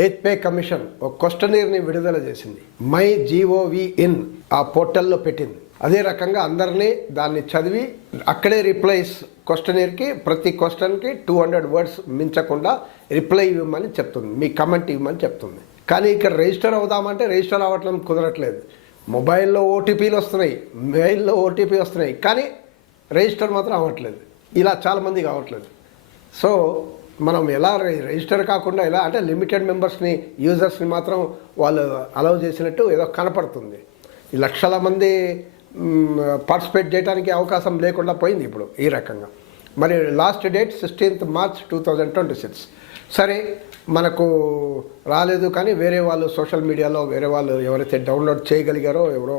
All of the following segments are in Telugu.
ఎయిత్ పే కమిషన్ ఒక క్వశ్చనీర్ని విడుదల చేసింది. మై జీఓవి ఇన్ ఆ పోర్టల్లో పెట్టింది. అదే రకంగా అందరినీ దాన్ని చదివి అక్కడే రిప్లైస్ క్వశ్చనీర్కి ప్రతి క్వశ్చన్కి 200 వర్డ్స్ మించకుండా రిప్లై ఇవ్వమని చెప్తుంది, మీ కమెంట్ ఇవ్వమని చెప్తుంది. కానీ ఇక్కడ రిజిస్టర్ అవుదామంటే రిజిస్టర్ అవ్వటం కుదరట్లేదు. మొబైల్లో ఓటీపీలు వస్తున్నాయి, మెయిల్లో ఓటీపీ వస్తున్నాయి, కానీ రిజిస్టర్ మాత్రం అవ్వట్లేదు. ఇలా చాలామంది కావట్లేదు. సో మనం ఎలా రిజిస్టర్ కాకుండా ఎలా అంటే లిమిటెడ్ మెంబర్స్ని యూజర్స్ని మాత్రం వాళ్ళు అలౌ చేసినట్టు ఏదో కనపడుతుంది. ఈ లక్షల మంది పార్టిసిపేట్ చేయడానికి అవకాశం లేకుండా పోయింది ఇప్పుడు ఈ రకంగా. మరి లాస్ట్ డేట్ 16th March 2026. సరే మనకు రాలేదు, కానీ వేరే వాళ్ళు సోషల్ మీడియాలో వేరే వాళ్ళు ఎవరైతే డౌన్లోడ్ చేయగలిగారో ఎవరో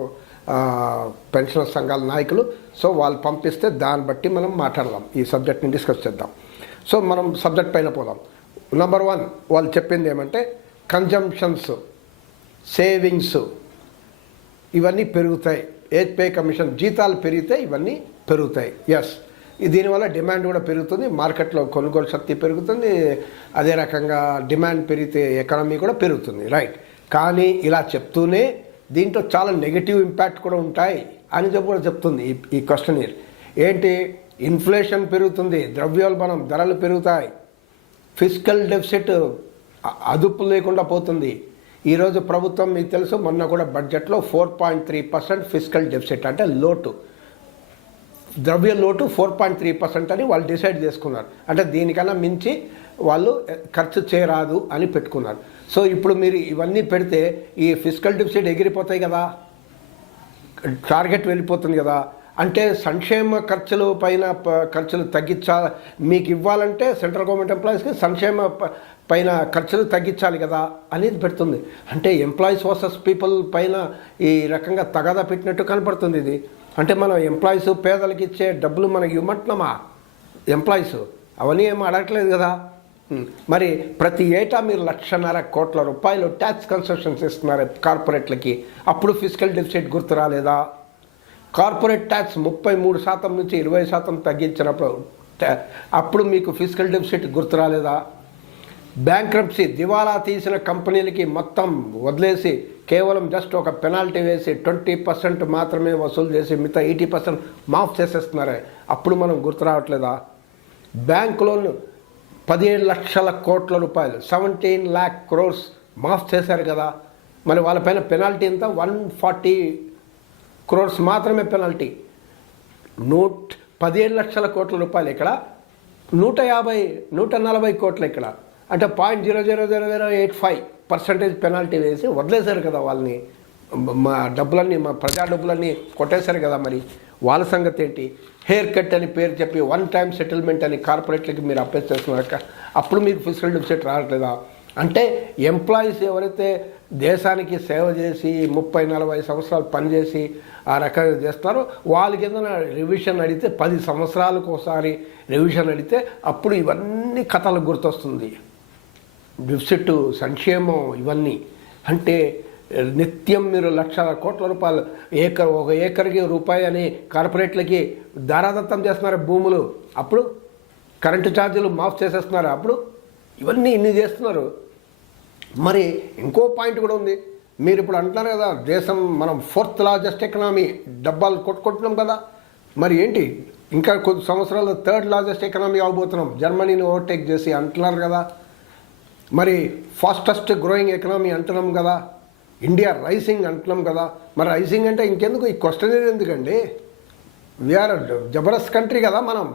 పెన్షన్ సంఘాల నాయకులు, సో వాళ్ళు పంపిస్తే దాన్ని బట్టి మనం మాట్లాడదాం, ఈ సబ్జెక్ట్ని డిస్కస్ చేద్దాం. సో మనం సబ్జెక్ట్ పైన పోదాం. నెంబర్ 1 వాళ్ళు చెప్పింది ఏమంటే కన్జంప్షన్స్, సేవింగ్స్ ఇవన్నీ పెరుగుతాయి. ఎయిత్ పే కమిషన్ జీతాలు పెరిగితే ఇవన్నీ పెరుగుతాయి. ఎస్, దీనివల్ల డిమాండ్ కూడా పెరుగుతుంది, మార్కెట్లో కొనుగోలు శక్తి పెరుగుతుంది, అదే రకంగా డిమాండ్ పెరిగితే ఎకానమీ కూడా పెరుగుతుంది, రైట్. కానీ ఇలా చెప్తూనే దీంట్లో చాలా నెగిటివ్ ఇంపాక్ట్ కూడా ఉంటాయి అని కూడా చెప్తుంది ఈ క్వశ్చనీర్. ఏంటి? ఇన్ఫ్లేషన్ పెరుగుతుంది, ద్రవ్యోల్బణం ధరలు పెరుగుతాయి, ఫిస్కల్ డెఫిసిట్ అదుపు లేకుండా పోతుంది. ఈరోజు ప్రభుత్వం మీకు తెలుసు మొన్న కూడా బడ్జెట్లో 4.3% ఫిస్కల్ డెఫిసిట్ అంటే లోటు, ద్రవ్య లోటు 4.3% అని వాళ్ళు డిసైడ్ చేసుకున్నారు. అంటే దీనికన్నా మించి వాళ్ళు ఖర్చు చేయరాదు అని పెట్టుకున్నారు. సో ఇప్పుడు మీరు ఇవన్నీ పెడితే ఈ ఫిస్కల్ డెఫిసిట్ ఎగిరిపోతాయి కదా, టార్గెట్ వెళ్ళిపోతుంది కదా. అంటే సంక్షేమ ఖర్చుల పైన ఖర్చులు తగ్గించాలి, మీకు ఇవ్వాలంటే సెంట్రల్ గవర్నమెంట్ ఎంప్లాయీస్కి సంక్షేమ పైన ఖర్చులు తగ్గించాలి కదా అనేది పెడుతుంది. అంటే ఎంప్లాయీస్ వర్సెస్ పీపుల్ పైన ఈ రకంగా తగాదా పెట్టినట్టు కనపడుతుంది ఇది. అంటే మనం ఎంప్లాయీస్ పేదలకు ఇచ్చే డబ్బులు మనకి ఇవ్వమంటున్నామా? ఎంప్లాయీస్ అవన్నీ ఏమో అడగట్లేదు కదా. మరి ప్రతి ఏటా మీరు 1,50,000 కోట్ల రూపాయలు ట్యాక్స్ కన్సెషన్స్ ఇస్తున్నారు కార్పొరేట్లకి, అప్పుడు ఫిస్కల్ డెఫిసిట్ గుర్తు రాలేదా? కార్పొరేట్ ట్యాక్స్ 33% నుంచి 20% తగ్గించినప్పుడు అప్పుడు మీకు ఫిస్కల్ డెఫిసిట్ గుర్తు రాలేదా? బ్యాంక్రప్సీ, దివాలా తీసిన కంపెనీలకి మొత్తం వదిలేసి కేవలం జస్ట్ ఒక పెనాల్టీ వేసి 20% మాత్రమే వసూలు చేసి మిగతా 80% మాఫ్ చేసేస్తున్నారే, అప్పుడు మనం గుర్తు రావట్లేదా? బ్యాంక్ లోన్ 17 లక్షల కోట్ల రూపాయలు 17 lakh crores మాఫ్ చేశారు కదా, మరి వాళ్ళపైన పెనాల్టీ ఎంత? 140 crores మాత్రమే పెనాల్టీ. 17 లక్షల కోట్ల రూపాయలు ఇక్కడ, 140 కోట్లు ఇక్కడ, అంటే 0.00085% పెనాల్టీ వేసి వదిలేశారు కదా వాళ్ళని. మా డబ్బులన్నీ, మా ప్రజా డబ్బులన్నీ కొట్టేశారు కదా. మరి వాళ్ళ సంగతి ఏంటి? హెయిర్ కట్ అని పేరు చెప్పి 1 time సెటిల్మెంట్ అని కార్పొరేట్లకి మీరు అప్పేస్ చేస్తున్నారు, అప్పుడు మీకు ఫిస్కల్ డెఫిసిట్ రావట్లేదా? అంటే ఎంప్లాయీస్ ఎవరైతే దేశానికి సేవ చేసి 30-40 సంవత్సరాలు పనిచేసి ఆ రకంగా చేస్తారో వాళ్ళకి ఏదైనా రివిజన్ అడిగితే 10 సంవత్సరాలకు ఒకసారి రివిజన్ అడిగితే అప్పుడు ఇవన్నీ కథలు గుర్తొస్తుంది. డెఫిసిట్, సంక్షేమం ఇవన్నీ. అంటే నిత్యం మీరు 1,00,000 కోట్ల రూపాయలు ఒక ఏకర్కి రూపాయి అని కార్పొరేట్లకి దారాదత్తం చేస్తున్నారు భూములు, అప్పుడు కరెంటు ఛార్జీలు మాఫ్ చేసేస్తున్నారు, అప్పుడు ఇవన్నీ ఇన్ని చేస్తున్నారు. మరి ఇంకో పాయింట్ కూడా ఉంది. మీరు ఇప్పుడు అంటున్నారు కదా దేశం మనం 4th largest ఎకనామీ, డబ్బాలు కొట్టుకుంటున్నాం కదా. మరి ఏంటి ఇంకా కొద్ది సంవత్సరాలు 3rd largest ఎకనామీ అవబోతున్నాం, జర్మనీని ఓవర్టేక్ చేసి అంటున్నారు కదా. మరి ఫాస్టెస్ట్ గ్రోయింగ్ ఎకనామీ అంటున్నాం కదా, ఇండియా రైసింగ్ అంటున్నాం కదా. మరి రైసింగ్ అంటే ఇంకెందుకు ఈ క్వశ్చన్ ఎందుకండి? వీఆర్ జబర్దస్త్ కంట్రీ కదా మనం,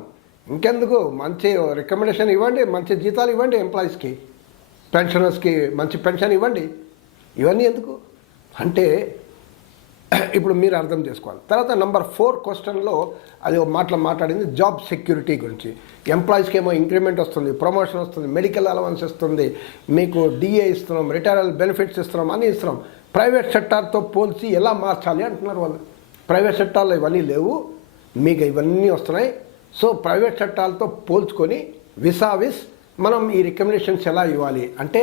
ఇంకెందుకు? మంచి రికమెండేషన్ ఇవ్వండి, మంచి జీతాలు ఇవ్వండి ఎంప్లాయీస్కి, పెన్షనర్స్కి మంచి పెన్షన్ ఇవ్వండి, ఇవన్నీ ఎందుకు అంటే ఇప్పుడు మీరు అర్థం చేసుకోవాలి. తర్వాత నెంబర్ 4 క్వశ్చన్లో అది ఒక మాట్లాడింది జాబ్ సెక్యూరిటీ గురించి. ఎంప్లాయీస్కి ఏమో ఇంక్రిమెంట్ వస్తుంది, ప్రమోషన్ వస్తుంది, మెడికల్ అలవెన్స్ ఇస్తుంది, మీకు డిఏ ఇస్తున్నాం, రిటైరల్ బెనిఫిట్స్ ఇస్తున్నాం, అన్నీ ఇస్తున్నాం. ప్రైవేట్ సెక్టార్తో పోల్చి ఎలా మార్చాలి అంటున్నారు వాళ్ళు. ప్రైవేట్ సెక్టార్లో ఇవన్నీ లేవు, మీకు ఇవన్నీ వస్తున్నాయి. సో ప్రైవేట్ చట్టాలతో పోల్చుకొని విసావిస్ మనం ఈ రికమెండేషన్స్ ఎలా ఇవ్వాలి అంటే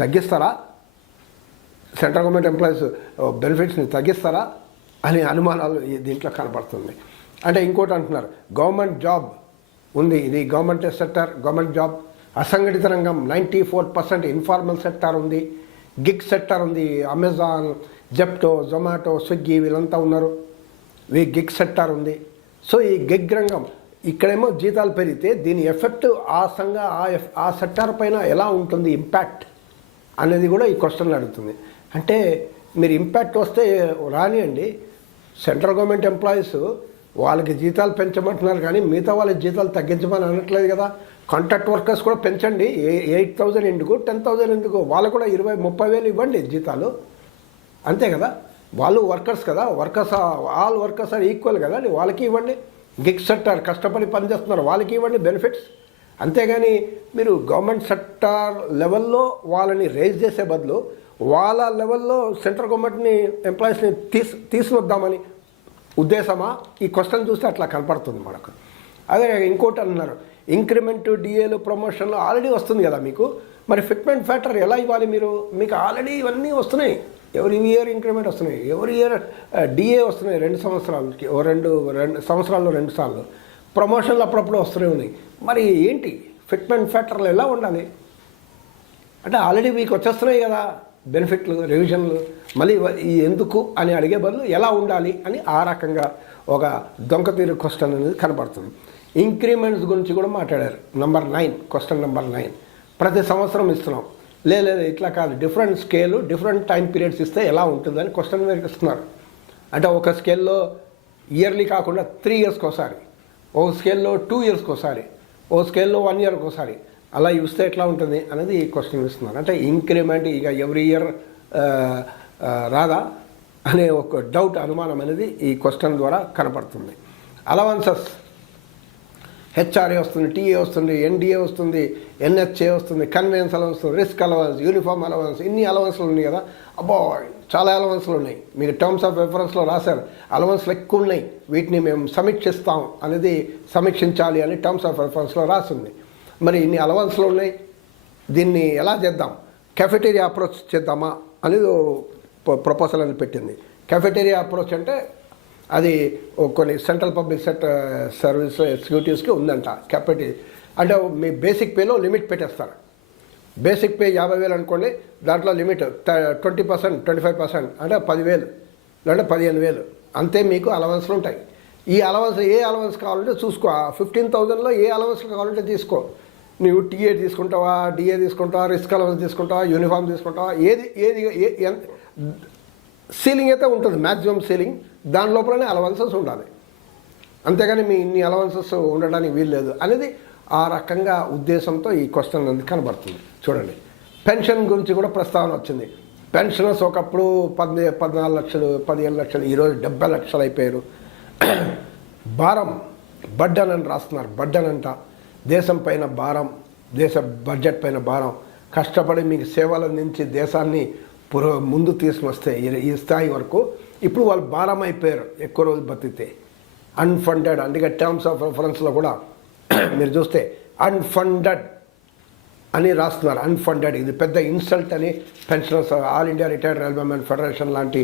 తగ్గిస్తారా? సెంట్రల్ గవర్నమెంట్ ఎంప్లాయీస్ బెనిఫిట్స్ని తగ్గిస్తారా అనే అనుమానాలు దీంట్లో కనపడుతుంది. అంటే ఇంకోటి అంటున్నారు, గవర్నమెంట్ జాబ్ ఉంది, ఇది గవర్నమెంట్ సెక్టర్, గవర్నమెంట్ జాబ్ అసంఘటిత రంగం 94% ఇన్ఫార్మల్ సెక్టార్ ఉంది, గిగ్ సెక్టార్ ఉంది. అమెజాన్, జెప్టో, జొమాటో, స్విగ్గీ వీళ్ళంతా ఉన్నారు. గిగ్ సెక్టార్ ఉంది. సో ఈ గిగ్ రంగం ఇక్కడేమో జీతాలు పెరిగితే దీని ఎఫెక్ట్ ఆ సెక్టార్ పైన ఎలా ఉంటుంది, ఇంపాక్ట్ అనేది కూడా ఈ క్వశ్చన్లు అడుగుతుంది. అంటే మీరు ఇంపాక్ట్ వస్తే రానియండి, సెంట్రల్ గవర్నమెంట్ ఎంప్లాయీస్ వాళ్ళకి జీతాలు పెంచమంటున్నారు కానీ మిగతా వాళ్ళకి జీతాలు తగ్గించమని అనట్లేదు కదా. కాంట్రాక్ట్ వర్కర్స్ కూడా పెంచండి. 8,000 ఎందుకు, 10,000 ఎందుకు, వాళ్ళు కూడా 20,000-30,000 ఇవ్వండి జీతాలు, అంతే కదా. వాళ్ళు వర్కర్స్ కదా, ఆల్ వర్కర్స్ ఆర్ ఈక్వల్ కదా, వాళ్ళకి ఇవ్వండి. గిగ్ సెక్టార్ కష్టపడి పనిచేస్తున్నారు, వాళ్ళకి ఇవ్వండి బెనిఫిట్స్. అంతేగాని మీరు గవర్నమెంట్ సెక్టార్ లెవెల్లో వాళ్ళని రేజ్ చేసే బదులు వాళ్ళ లెవెల్లో సెంట్రల్ గవర్నమెంట్ని ఎంప్లాయీస్ని తీసుకొద్దామని ఉద్దేశమా? ఈ క్వశ్చన్ చూస్తే అట్లా కనపడుతుంది మనకు. అదే ఇంకోటి అన్నారు, ఇంక్రిమెంట్, డిఏలు, ప్రమోషన్లు ఆల్రెడీ వస్తుంది కదా మీకు, మరి ఫిట్మెంట్ ఫ్యాక్టర్ ఎలా ఇవ్వాలి మీరు? మీకు ఆల్రెడీ ఇవన్నీ వస్తున్నాయి. ఎవరి ఇయర్ ఇంక్రిమెంట్ వస్తున్నాయి, ఎవరి ఇయర్ డిఏ వస్తున్నాయి 2 సంవత్సరాలకి, రెండు సంవత్సరాల్లో 2 సార్లు. ప్రమోషన్లు అప్పుడప్పుడు వస్తూనే ఉన్నాయి. మరి ఏంటి ఫిట్మెంట్ ఫ్యాక్టర్లు ఎలా ఉండాలి? అంటే ఆల్రెడీ మీకు వచ్చేస్తున్నాయి కదా బెనిఫిట్లు, రివిజన్లు, మళ్ళీ ఎందుకు అని అడిగే బదులు ఎలా ఉండాలి అని ఆ రకంగా ఒక దొంగతీరు క్వశ్చన్ అనేది కనబడుతుంది. ఇంక్రిమెంట్స్ గురించి కూడా మాట్లాడారు. క్వశ్చన్ నెంబర్ 9 ప్రతి సంవత్సరం ఇస్తున్నాం, లేదు ఇట్లా కాదు, different scale, different time periods ఇస్తే ఎలా ఉంటుందని క్వశ్చన్ మీరు ఇస్తున్నారు. అంటే ఒక స్కేల్లో ఇయర్లీ కాకుండా 3 ఇయర్స్కి ఒకసారి, ఒక స్కేల్లో 2 ఇయర్స్కి ఒకసారి, ఓ స్కేల్లో 1 ఇయర్కి ఒకసారి అలా ఇస్తే ఎట్లా ఉంటుంది అనేది ఈ క్వశ్చన్ ఇస్తున్నారు. అంటే ఇంక్రిమెంట్ ఇక ఎవ్రీ ఇయర్ రాదా అనే ఒక డౌట్, అనుమానం అనేది ఈ క్వశ్చన్ ద్వారా కనపడుతుంది. అలవన్సెస్ హెచ్ఆర్ఏ వస్తుంది, టీఏ వస్తుంది, ఎన్డీఏ వస్తుంది, ఎన్హెచ్ఏ వస్తుంది, conveyance allowance, risk allowance, uniform allowance, ఇన్ని అలవన్స్లు ఉన్నాయి కదా. అబ్బో చాలా అలవన్స్లు ఉన్నాయి. మీకు టర్మ్స్ ఆఫ్ రెఫరెన్స్లో రాశారు అలవన్స్లు ఎక్కువ ఉన్నాయి, వీటిని మేము సమీక్షిస్తాం అనేది, సమీక్షించాలి అని టర్మ్స్ ఆఫ్ రెఫరెన్స్లో రాసింది. మరి ఇన్ని అలవన్స్లు ఉన్నాయి, దీన్ని ఎలా చేద్దాం, కెఫెటేరియా అప్రోచ్ చేద్దామా అనేది ప్రపోజల్ అని పెట్టింది. కెఫెటేరియా అప్రోచ్ అంటే అది కొన్ని సెంట్రల్ పబ్లిక్ సర్వీస్ ఎగ్జిక్యూటివ్స్కి ఉందంట. కెఫెటేరియా అంటే మీ బేసిక్ పేలో లిమిట్ పెట్టేస్తారు. బేసిక్ పే 50,000 అనుకోండి, దాంట్లో లిమిట్ 20%, 25% అంటే 10,000 లేదంటే 15,000 అంతే మీకు అలవన్స్లు ఉంటాయి. ఈ అలవన్స్ ఏ అలవన్స్ కావాలంటే చూసుకో, 15,000లో ఏ అలవన్స్ కావాలంటే తీసుకో. నువ్వు టీఏ తీసుకుంటావా, డిఏ తీసుకుంటావా, రిస్క్ అలవన్స్ తీసుకుంటావా, యూనిఫామ్ తీసుకుంటావా, ఏది సీలింగ్ అయితే ఉంటుంది, మ్యాక్సిమం సీలింగ్, దాని లోపలనే అలవన్సెస్ ఉండాలి. అంతేగాని మీ ఇన్ని అలవన్సెస్ ఉండడానికి వీల్లేదు అనేది ఆ రకంగా ఉద్దేశంతో ఈ క్వశ్చన్ అనేది కనబడుతుంది. చూడండి, పెన్షన్ గురించి కూడా ప్రస్తావన వచ్చింది. పెన్షనర్స్ ఒకప్పుడు 14 లక్షలు, 15 లక్షలు, ఈరోజు 70 లక్షలు అయిపోయారు. భారం, బడ్డన్ అని రాస్తున్నారు. బడ్డన్ అంట దేశం పైన భారం, దేశ బడ్జెట్ పైన భారం. కష్టపడి మీకు సేవలు అందించి దేశాన్ని ముందు తీసుకుని వస్తే ఈ స్థాయి వరకు ఇప్పుడు వాళ్ళు భారం అయిపోయారు ఎక్కువ రోజులు బతికితే. అన్ఫండెడ్, అందుకే టర్మ్స్ ఆఫ్ రెఫరెన్స్లో కూడా మీరు చూస్తే అన్ఫండెడ్ అని రాస్తున్నారు. అన్ఫండెడ్ ఇది పెద్ద ఇన్సల్ట్ అని pensioners, all India retired railwaymen federation లాంటి,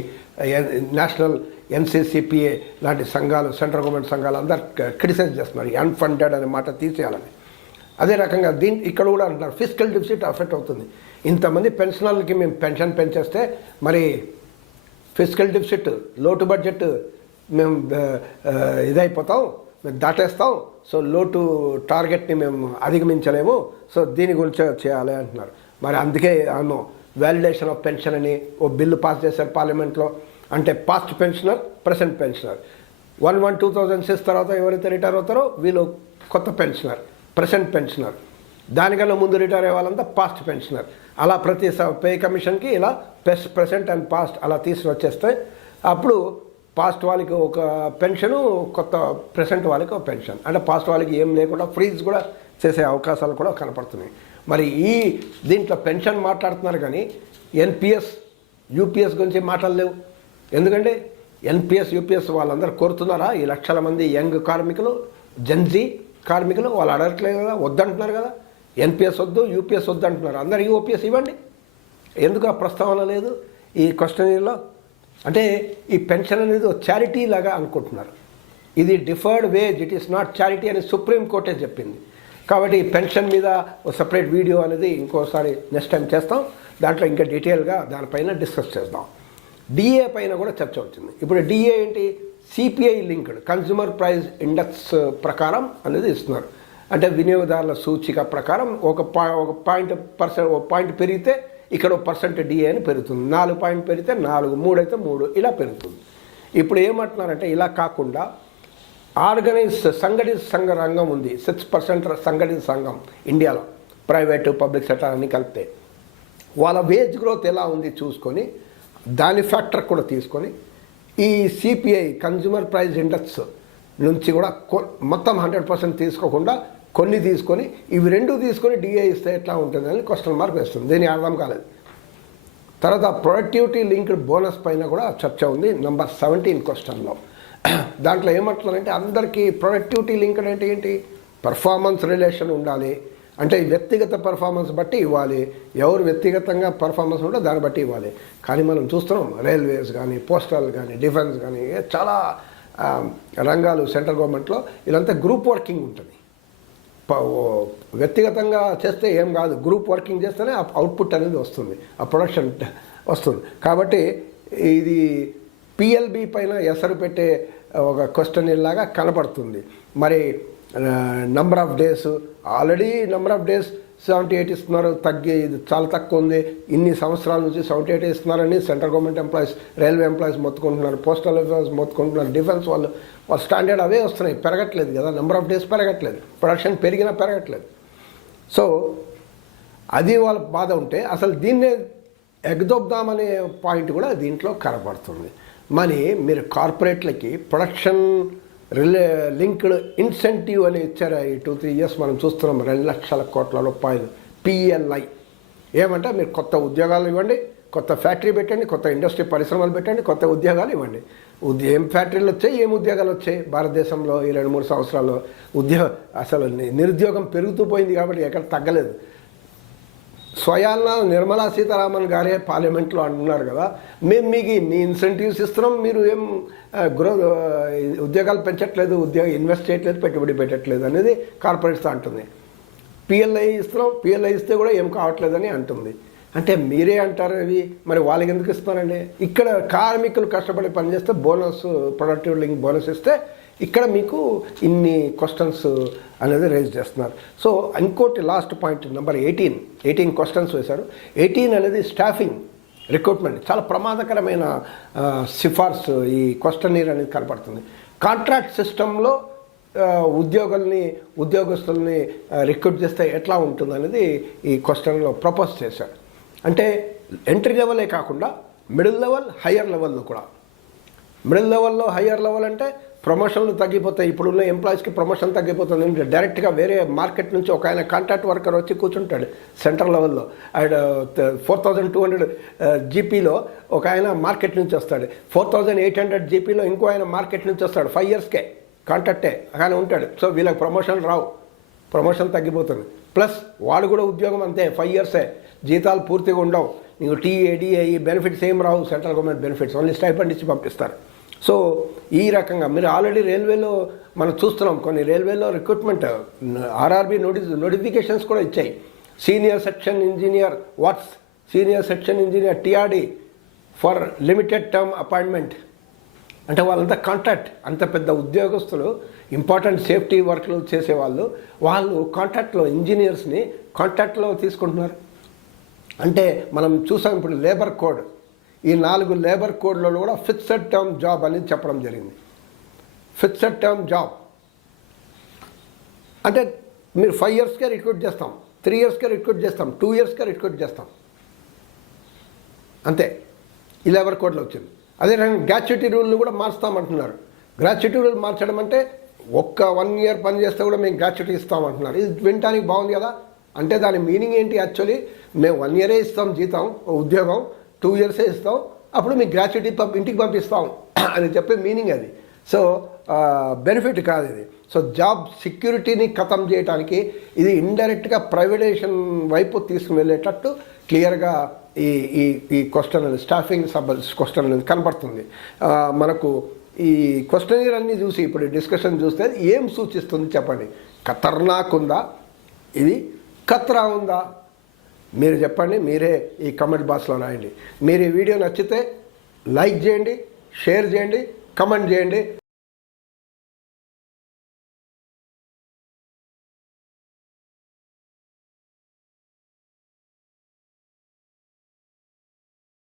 నేషనల్ ఎన్సీసీపీఏ లాంటి సంఘాలు, సెంట్రల్ గవర్నమెంట్ సంఘాలు అందరు క్రిటిసైజ్ చేస్తున్నారు. ఈ అన్ఫండెడ్ అనే మాట తీసేయాలని. అదే రకంగా ఇక్కడ కూడా అంటున్నారు ఫిజికల్ డెఫిసిట్ అఫెక్ట్ అవుతుంది. ఇంతమంది పెన్షనర్లకి మేము పెన్షన్ పెంచేస్తే మరి ఫిజికల్ డెఫిసిట్, లోటు బడ్జెట్ మేము ఇదైపోతాం, మేము దాటేస్తాం. సో లోటు టార్గెట్ని మేము అధిగమించలేము. సో దీని గురించి చేయాలి అంటున్నారు. మరి అందుకే వ్యాలిడేషన్ ఆఫ్ పెన్షన్ అని ఓ బిల్లు పాస్ చేశారు పార్లమెంట్లో. అంటే పాస్ట్ పెన్షనర్, ప్రెసెంట్ పెన్షనర్. 1/1/2006 తర్వాత ఎవరైతే రిటైర్ అవుతారో వీళ్ళు కొత్త పెన్షనర్, ప్రెసెంట్ పెన్షనర్. దానికన్నా ముందు రిటైర్ అయ్యే వాళ్ళంతా పాస్ట్ పెన్షనర్. అలా ప్రతి పే కమిషన్కి ఇలా ప్రెసెంట్ అండ్ పాస్ట్ అలా తీసుకుని వచ్చేస్తే అప్పుడు పాస్ట్ వాళ్ళకి ఒక పెన్షను, కొత్త ప్రెసెంట్ వాళ్ళకి ఒక పెన్షన్. అంటే పాస్ట్ వాళ్ళకి ఏం లేకుండా ఫ్రీజ్ కూడా చేసే అవకాశాలు కూడా కనపడుతున్నాయి. మరి దీంట్లో పెన్షన్ మాట్లాడుతున్నారు కానీ ఎన్పిఎస్, యూపీఎస్ గురించి మాట్లాడలేవు. ఎందుకంటే ఎన్పిఎస్, యూపీఎస్ వాళ్ళందరూ కోరుతున్నారా? ఈ లక్షల మంది యంగ్ కార్మికులు, జెన్జీ కార్మికులు వాళ్ళు అడగట్లేదు కదా, వద్దంటున్నారు కదా. ఎన్పిఎస్ వద్దు, యూపీఎస్ వద్దు అంటున్నారు. అందరికీ ఓపీఎస్ ఇవ్వండి. ఎందుకు ఆ ప్రస్తావన లేదు ఈ క్వశ్చనీర్లో? అంటే ఈ పెన్షన్ అనేది ఒక చారిటీ లాగా అనుకుంటున్నారు. ఇది deferred wage, it is not charity అని సుప్రీం కోర్టే చెప్పింది. కాబట్టి పెన్షన్ మీద ఒక సపరేట్ వీడియో అనేది ఇంకోసారి నెక్స్ట్ టైం చేస్తాం. దాంట్లో ఇంకా డీటెయిల్గా దానిపైన డిస్కస్ చేద్దాం. డిఏ పైన కూడా చర్చ వచ్చింది. ఇప్పుడు డిఏ ఏంటి? CPI linked consumer price index ప్రకారం అనేది ఇస్తున్నారు. అంటే వినియోగదారుల సూచిక ప్రకారం ఒక పాయింట్ పెరిగితే ఇక్కడ % డిఏ అని పెరుగుతుంది. 4 పాయింట్ పెరిగితే 4, 3 అయితే 3 ఇలా పెరుగుతుంది. ఇప్పుడు ఏమంటున్నారంటే ఇలా కాకుండా సంఘటిత సంఘ రంగం ఉంది, 6% సంఘటిత సంఘం ఇండియాలో, ప్రైవేటు పబ్లిక్ సెక్టర్ అన్ని కలిపితే వాళ్ళ వేజ్ గ్రోత్ ఎలా ఉంది చూసుకొని దాని ఫ్యాక్టర్ కూడా తీసుకొని ఈ సిపిఐ కన్జ్యూమర్ ప్రైస్ ఇండెక్స్ నుంచి కూడా మొత్తం 100% తీసుకోకుండా కొన్ని తీసుకొని ఇవి రెండు తీసుకొని డిఏ ఇస్తే ఎట్లా ఉంటుందని క్వశ్చన్ మార్క్ వేస్తుంది. దీని అర్థం కాలేదు. తర్వాత ప్రొడక్టివిటీ లింక్డ్ బోనస్ పైన కూడా చర్చ ఉంది నంబర్ 17 క్వశ్చన్లో. దాంట్లో ఏమంటున్నారంటే అందరికీ ప్రొడక్టివిటీ లింక్డ్ అంటే ఏంటి? పర్ఫార్మెన్స్ రిలేషన్ ఉండాలి, అంటే వ్యక్తిగత పర్ఫార్మెన్స్ బట్టి ఇవ్వాలి. ఎవరు వ్యక్తిగతంగా పర్ఫార్మెన్స్ ఉంటే దాన్ని బట్టి ఇవ్వాలి. కానీ మనం చూస్తున్నాం రైల్వేస్ కానీ, పోస్టల్ కానీ, డిఫెన్స్ కానీ చాలా రంగాలు సెంట్రల్ గవర్నమెంట్లో ఇదంతా గ్రూప్ వర్కింగ్ ఉంటుంది. వ్యక్తిగతంగా చేస్తే ఏం కాదు, గ్రూప్ వర్కింగ్ చేస్తేనే ఆ అవుట్పుట్ అనేది వస్తుంది, ఆ ప్రొడక్షన్ వస్తుంది. కాబట్టి ఇది పిఎల్బి పైన ఎసరు పెట్టే ఒక క్వశ్చన్ లాగా కనపడుతుంది. మరి number of days already number of days 78 ఇస్తున్నారు, ఇది చాలా తక్కువ ఉంది. ఇన్ని సంవత్సరాల నుంచి 78 ఇస్తున్నారని central government employees, railway employees మొత్తుకుంటున్నారు, పోస్టల్ ఎంప్లాయీస్ మొత్తుకుంటున్నారు, డిఫెన్స్ వాళ్ళ స్టాండర్డ్ అవే వస్తున్నాయి, పెరగట్లేదు కదా, నెంబర్ ఆఫ్ డేస్ పెరగట్లేదు, ప్రొడక్షన్ పెరిగినా పెరగట్లేదు. సో అది వాళ్ళ బాధ ఉంటే అసలు దీన్నే ఎగదొబ్దామనే పాయింట్ కూడా దీంట్లో కనపడుతుంది. మరి మీరు కార్పొరేట్లకి ప్రొడక్షన్ లింక్డ్ ఇన్సెంటివ్ అని ఇచ్చారు. ఈ 2-3 ఇయర్స్ మనం చూస్తున్నాం, 2 లక్షల కోట్ల రూపాయలు పిఎల్ఐ. ఏమంటే మీరు కొత్త ఉద్యోగాలు ఇవ్వండి, కొత్త ఫ్యాక్టరీ పెట్టండి, కొత్త ఇండస్ట్రీ పరిశ్రమలు పెట్టండి, కొత్త ఉద్యోగాలు ఇవ్వండి. ఏం ఫ్యాక్టరీలు వచ్చాయి, ఏం ఉద్యోగాలు వచ్చాయి భారతదేశంలో ఈ 2-3 సంవత్సరాల్లో? అసలు నిరుద్యోగం పెరుగుతూ పోయింది కాబట్టి ఎక్కడ తగ్గలేదు. స్వయాన నిర్మలా సీతారామన్ గారే పార్లమెంట్లో అంటున్నారు కదా, మేము మీకు ఇన్ని ఇన్సెంటివ్స్ ఇస్తున్నాం, మీరు ఏం ఉద్యోగాలు పెంచట్లేదు, ఇన్వెస్ట్ చేయట్లేదు, పెట్టుబడి పెట్టట్లేదు అనేది కార్పొరేట్స్ అంటుంది. పిఎల్ఐ ఇస్తున్నాం, పిఎల్ఐ ఇస్తే కూడా ఏం కావట్లేదని అంటుంది. అంటే మీరే అంటారు అవి, మరి వాళ్ళకి ఎందుకు ఇస్తున్నారండి? ఇక్కడ కార్మికులు కష్టపడి పనిచేస్తే బోనస్, ప్రొడక్టివ్ లింక్ బోనస్ ఇస్తే ఇక్కడ మీకు ఇన్ని క్వశ్చన్స్ అనేది రేజ్ చేస్తున్నారు. సో ఇంకోటి లాస్ట్ పాయింట్ నెంబర్ 18 క్వశ్చన్స్ వేశారు. 18 అనేది స్టాఫింగ్ రిక్రూట్మెంట్, చాలా ప్రమాదకరమైన సిఫార్సు ఈ క్వశ్చనీర్ అనేది కనపడుతుంది. కాంట్రాక్ట్ సిస్టంలో ఉద్యోగస్తుల్ని రిక్రూట్ చేస్తే ఎట్లా ఉంటుంది అనేది ఈ క్వశ్చన్లో ప్రపోజ్ చేశారు. అంటే ఎంట్రీ లెవెలే కాకుండా మిడిల్ లెవెల్, హయ్యర్ లెవెల్లో కూడా. మిడిల్ లెవెల్లో, హయ్యర్ లెవెల్ అంటే ప్రమోషన్లు తగ్గిపోతాయి. ఇప్పుడున్న ఎంప్లాయీస్కి ప్రమోషన్ తగ్గిపోతుంది. డైరెక్ట్గా వేరే మార్కెట్ నుంచి ఒక ఆయన కాంట్రాక్ట్ వర్కర్ వచ్చి కూర్చుంటాడు సెంట్రల్ లెవెల్లో. అండ్ 4200 జీపీలో ఒక ఆయన మార్కెట్ నుంచి వస్తాడు, 4800 జీపీలో ఇంకో ఆయన మార్కెట్ నుంచి వస్తాడు. 5 ఇయర్స్కే కాంట్రాక్టే కానీ ఉంటాడు. సో వీళ్ళకి ప్రమోషన్ రావు, ప్రమోషన్ తగ్గిపోతుంది. ప్లస్ వాడు కూడా ఉద్యోగం అంతే, 5 ఇయర్సే, జీతాలు పూర్తిగా ఉండవు. నీకు టీఏడిఏ బెనిఫిట్స్ ఏం రావు, central government benefits only stipend ఇచ్చి పంపిస్తారు. సో ఈ రకంగా మీరు ఆల్రెడీ రైల్వేలో మనం చూస్తున్నాం, కొన్ని రైల్వేలో రిక్రూట్మెంట్ ఆర్ఆర్బీ నోటిఫికేషన్స్ కూడా ఇచ్చాయి. Senior section engineer senior section engineer TRD for limited term appointment. అంటే వాళ్ళంతా కాంట్రాక్ట్, అంత పెద్ద ఉద్యోగస్తులు, ఇంపార్టెంట్ సేఫ్టీ వర్క్లు చేసేవాళ్ళు, వాళ్ళు కాంట్రాక్ట్లో ఇంజనీర్స్ని కాంట్రాక్ట్లో తీసుకుంటున్నారు. అంటే మనం చూసాం ఇప్పుడు లేబర్ కోడ్, ఈ 4 లేబర్ కోడ్లలో కూడా ఫిక్స్డ్ టర్మ్ జాబ్ అనేది చెప్పడం జరిగింది. ఫిక్స్డ్ టర్మ్ జాబ్ అంటే మీరు 5 ఇయర్స్కే రిక్రూట్ చేస్తాం, 3 ఇయర్స్కే రిక్రూట్ చేస్తాం, 2 ఇయర్స్కే రిక్రూట్ చేస్తాం, అంతే. ఈ లేబర్ కోడ్లో వచ్చింది. అదే రకంగా గ్రాట్యుటీ రూల్ని కూడా మార్చుతామంటున్నారు. గ్రాట్యుటీ రూల్ మార్చడం అంటే ఒక్క 1 ఇయర్ పని చేస్తే కూడా మేము గ్రాట్యుటీ ఇస్తామంటున్నారు. ఇది వినటానికి బాగుంది కదా. అంటే దాని మీనింగ్ ఏంటి? యాక్చువల్లీ మేము 1 ఇయరే ఇస్తాం జీతం, ఉద్యోగం 2 ఇయర్సే ఇస్తాం, అప్పుడు మీకు గ్రాట్యుటీ ఇంటికి పంపిస్తాం అని చెప్పే మీనింగ్ అది. సో బెనిఫిట్ కాదు ఇది. సో జాబ్ సెక్యూరిటీని ఖతం చేయడానికి ఇది ఇండైరెక్ట్గా ప్రైవేటైజేషన్ వైపు తీసుకుని వెళ్ళేటట్టు క్లియర్గా ఈ క్వశ్చన్ అనేది, స్టాఫింగ్ క్వశ్చన్ అనేది కనపడుతుంది మనకు. ఈ క్వశ్చనీర్ అన్నీ చూసి ఇప్పుడు డిస్కషన్ చూస్తే ఏం సూచిస్తుంది చెప్పండి? ఖతర్నాక్ ఉందా, ఇది ఖతరా ఉందా? మీరు చెప్పండి, మీరే ఈ కమెంట్ బాక్స్లో రాయండి. మీరు ఈ వీడియో నచ్చితే లైక్ చేయండి, షేర్ చేయండి, కమెంట్ చేయండి.